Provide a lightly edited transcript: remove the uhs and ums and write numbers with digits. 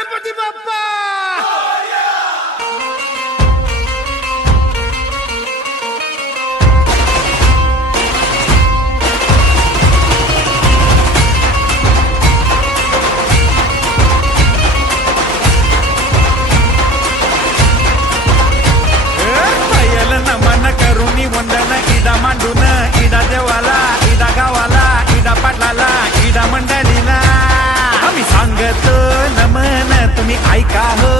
गणपती बाप्पा पायल नमन करुणी वंदन इडा मांडून इडा देवाला इडा गावाला इडा पाटलाला इडा मंडळीला आम्ही सांगतो नमन तुम्ही ऐका हो